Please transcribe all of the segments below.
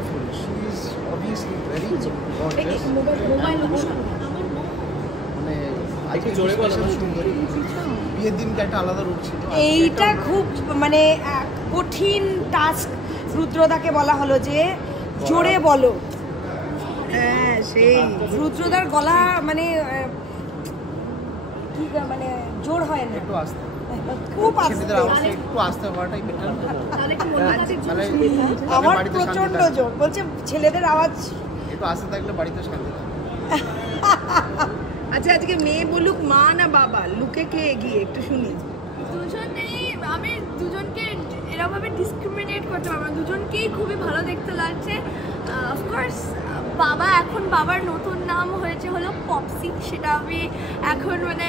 wonderful. She is obviously very gorgeous. মানে আজকে জোরে বলা সুন্দরী বিয়ের দিনটা একটা আলাদা রূপ ছিল। এইটা খুব মানে কঠিন টাস্ক রুদ্রদাকে বলা হলো যে জোরে বলো। হ্যাঁ সেই রুদ্রদার গলা মানে কি মানে জোর হয় না, একটু আস্তে খুব আস্তে, একটু আস্তে হওয়াটাই বেটার। আমার প্রচন্ড জোর বলছে ছেলেদের আওয়াজ একটু আস্তে থাকলে বাড়িতে শান্তি থাকে। আচ্ছা আজকে মেয়ে বলুক মা না বাবা, লুকে কে এগিয়ে একটু শুনি। দুজনেই, আমি দুজনকে এরকমভাবে ডিসক্রিমিনেট করতে পারবো না, দুজনকেই খুবই ভালো দেখতে লাগছে। অফকোর্স বাবা, এখন বাবার নতুন নাম হয়েছে হলো পপসি, সেটা আমি এখন মানে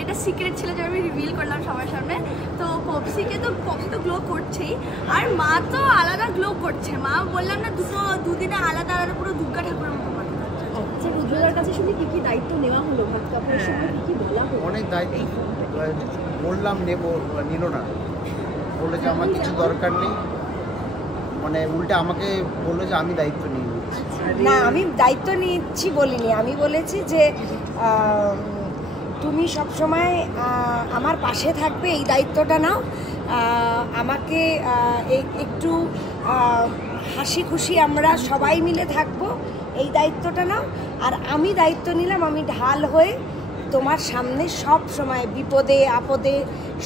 এটা সিক্রেট ছিল যে আমি রিভিল করলাম সবার সামনে। তো পপসি তো গ্লো করছেই, আর মা তো আলাদা গ্লো করছে। মা বললাম না দুদিনে আলাদা আলাদা পুরো দুর্গা ঠাকুরের মতো মাথা লাগছে। আচ্ছা রুদ্রদার কাছে শুনি কি দায়িত্ব নেওয়া হলো, ভাত কাপড়ের সময় কি বলা হলো? অনেক দায়িত্ব বললাম নিল না, বললো যে আমার কিছু দরকার নেই, মানে উল্টে আমাকে বললো যে আমি দায়িত্ব নিয়ে নিচ্ছি। না আমি দায়িত্ব নিচ্ছি বলিনি, আমি বলেছি যে তুমি সবসময় আমার পাশে থাকবে, এই দায়িত্বটা নাও, আমাকে একটু হাসি খুশি আমরা সবাই মিলে থাকবো, এই দায়িত্বটা নাও। আর আমি দায়িত্ব নিলাম, আমি ঢাল হয়ে তোমার সামনে সব সময় বিপদে আপদে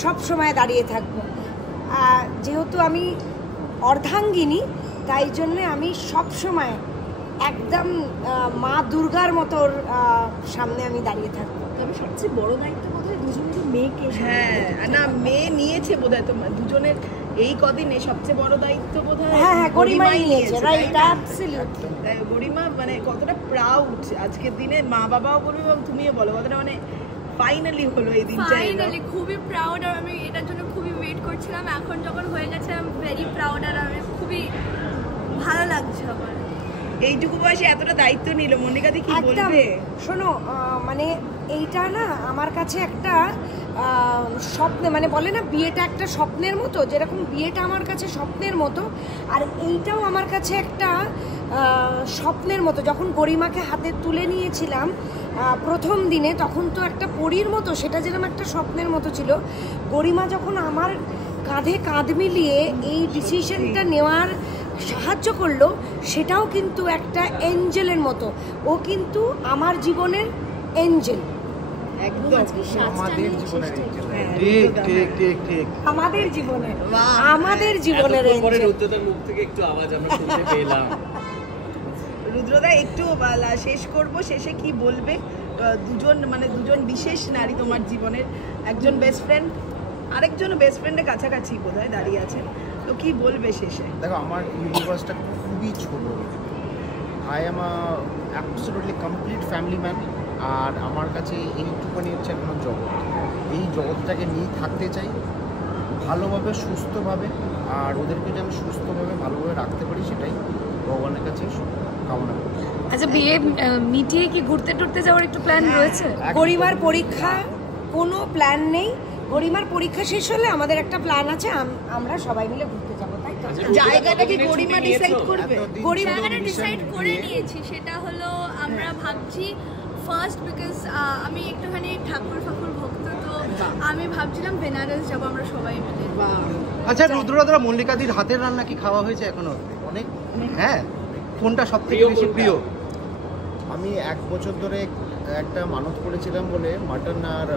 সব সময় দাঁড়িয়ে থাকবো। যেহেতু আমি অর্ধাঙ্গিনী, তাই জন্যে আমি সব সময় একদম মা দুর্গার মতো সামনে আমি দাঁড়িয়ে থাকবো। তবে সবচেয়ে বড় দায়িত্ব বোধহয় দুজনের মেয়েকে। হ্যাঁ না মেয়ে নিয়েছে বোধহয়, তোমার দুজনের এই কদিনে সবচেয়ে বড় দায়িত্ব বোধহয়। হ্যাঁ গরিমাই নিয়েছে, রাইট, অ্যাবসলিউটলি। গরিমা মানে কতটা প্রাউড আজকের দিনে, মা বাবাও বলবে এবং তুমিও বলো কতটা মানে ফাইনালি হলো এই দিনটা। ফাইনালি খুবই প্রাউড, আর আমি এটার জন্য খুবই ওয়েট করছিলাম। এখন যখন হয়ে গেছে আমি ভেরি প্রাউড, আর আমি খুবই ভালো লাগছে আমার। এইটুকু বয়সে এতটা দায়িত্ব নিল, মনিকা দি কি বলবে? শোনো মানে এইটা না আমার কাছে একটা স্বপ্নে, মানে বলে না বিয়েটা একটা স্বপ্নের মতো, যেরকম বিয়েটা আমার কাছে স্বপ্নের মতো, আর এইটাও আমার কাছে একটা স্বপ্নের মতো। যখন গরিমাকে হাতে তুলে নিয়েছিলাম প্রথম দিনে, তখন তো একটা পরীর মতো, সেটা যেরকম একটা স্বপ্নের মতো ছিল। গরিমা যখন আমার কাঁধে কাঁধ মিলিয়ে এই ডিসিশনটা নেওয়ার সাহায্য করলো, সেটাও কিন্তু একটা এঞ্জেলের মতো। ও কিন্তু আমার জীবনের এঞ্জেল, একদম আমাদের জীবনের আমাদের জীবনের এঞ্জেল। রুদ্রদার মুখ থেকে একটু আওয়াজ আমরা শুনতে পেলাম। রুদ্রদা একটু শেষ করব, শেষে কি বলবে? দুজন বিশেষ নারী তোমার জীবনের, একজন বেস্ট ফ্রেন্ড, আরেকজন বেস্ট ফ্রেন্ডের কাছাকাছি বোধহয় দাঁড়িয়ে আছেন, তো কি বলবে শেষে? দেখো আমার ইউনিভার্সটা খুবই ছোট, I am absolutely complete family man, আর আমার কাছে এইটুকুনি হচ্ছে কোনো জগৎ, এই জগৎটাকে নিয়ে থাকতে চাই ভালোভাবে সুস্থভাবে, আর ওদেরকে যে আমি সুস্থভাবে ভালোভাবে রাখতে পারি সেটাই ভগবানের কাছে কামনা করি। আচ্ছা বিয়ে মিটিয়ে কি ঘুরতে টুরতে যাওয়ার একটু প্ল্যান রয়েছে? গরিমার পরীক্ষা কোনো প্ল্যান নেই, গরিমার পরীক্ষা শেষ হলে আমাদের একটা প্ল্যান আছে, আমরা সবাই মিলে ঘুরতে যাবো। তাই তো জায়গাটা কি গরিমা ডিসাইড করবে? জায়গাটা ডিসাইড করে নিয়েছি, সেটা হলো আমরা ভাবছি ফার্স্ট, বিকজ আমি একটুখানি ঠাকুর ভক্ত, তো আমি ভাবছিলাম বেনারস যাবো আমরা সবাই মিলে। আচ্ছা রুদ্রদাদা, মল্লিকাদির হাতের রান্না কি খাওয়া হয়েছে এখনো? অনেক। হ্যাঁ, কোনটা সবথেকে বেশি প্রিয়? আমি 1 বছর ধরে একটা মানত করেছিলাম বলে মাটন আর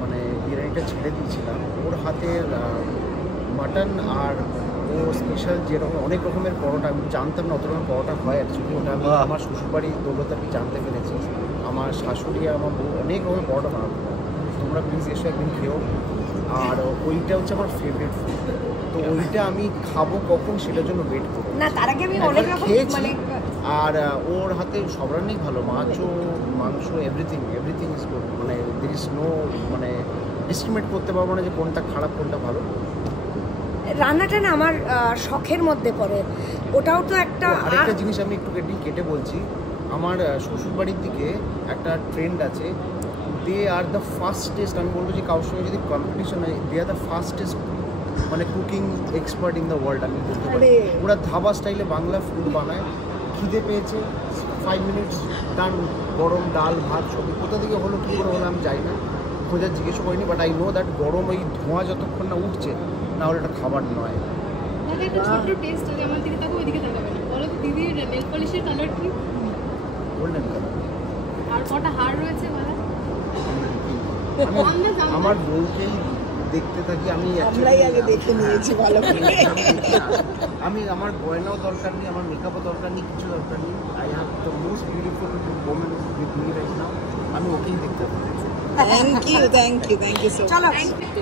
মানে বিরিয়ানিটা ছেড়ে দিয়েছিলাম। ওর হাতের মাটন আর ও স্পেশাল যেরকম অনেক রকমের পরোটা, আমি জানতাম না অত রকমের পরোটা হয় অ্যাকচুয়ালি, ওটা আমি আমার শ্বশুরবাড়ির দৌলতে আমি জানতে পেরেছি। আমার শাশুড়ি আর আমার বউ অনেক রকমের পরোটা বানাতে পারে, তোমরা প্লিজ এসে একদিন খেও। আর ওইটা হচ্ছে আমার ফেভারিট ফুড, তো ওইটা আমি খাবো কখন সেটার জন্য ওয়েট করবো না, তার আগে আমি অনেক রকম মানে। আর ওর হাতে সব রান্নাই ভালো, মাংস এভরিথিং ইজ গুড, মানে দের ইজ নো মানে ডিসক্রিমিনেট করতে পারবো না যে কোনটা খারাপ কোনটা ভালো। রান্নাটা না আমার শখের মধ্যে পড়ে, ওটাও তো একটা। আরেকটা জিনিস আমি একটু কেটে বলছি, আমার শ্বশুরবাড়ির দিকে একটা ট্রেন্ড আছে, দে আর দ্য ফাস্টেস্ট, আমি বলবো যে কারোর সঙ্গে যদি কম্পিটিশন হয়, দে আর দ্য ফাস্টেস্ট মানে cooking expert in the world আমি বলতে পারি। ওরা ধাবা স্টাইলে বাংলা ফুড বানায়। খিদে পেয়েছে, 5 মিনিটস ডান, গরম ডাল ভাত সবই। কোথা থেকে হলো কী করে হলো আমি যাই না, খোঁজার জিজ্ঞেস করিনি, বাট আই নো দ্যাট গরম ওই ধোঁয়া যতক্ষণ না উঠছে না হলে এটা খাবার নয়। দাদা একটা ছোট্ট টেস্ট আছে, আমার দিকে তাকাও, ওইদিকে তাকাবে না। বলো তো দিদির নেল পলিশের কালার কি? Golden colour. আর কটা হার রয়েছে বলা? আমার বউকেই দেখতে থাকি আমি। আমরাই আগে দেখে নিয়েছি ভালো করে। আমি আমার গয়নাও দরকার নেই, আমার মেকআপও দরকার নেই, কিছু দরকার নেই। I have the most beautiful women with me right now. আমি ওকেই দেখতে পাচ্ছি। থ্যাংক ইউ সো চলো একটু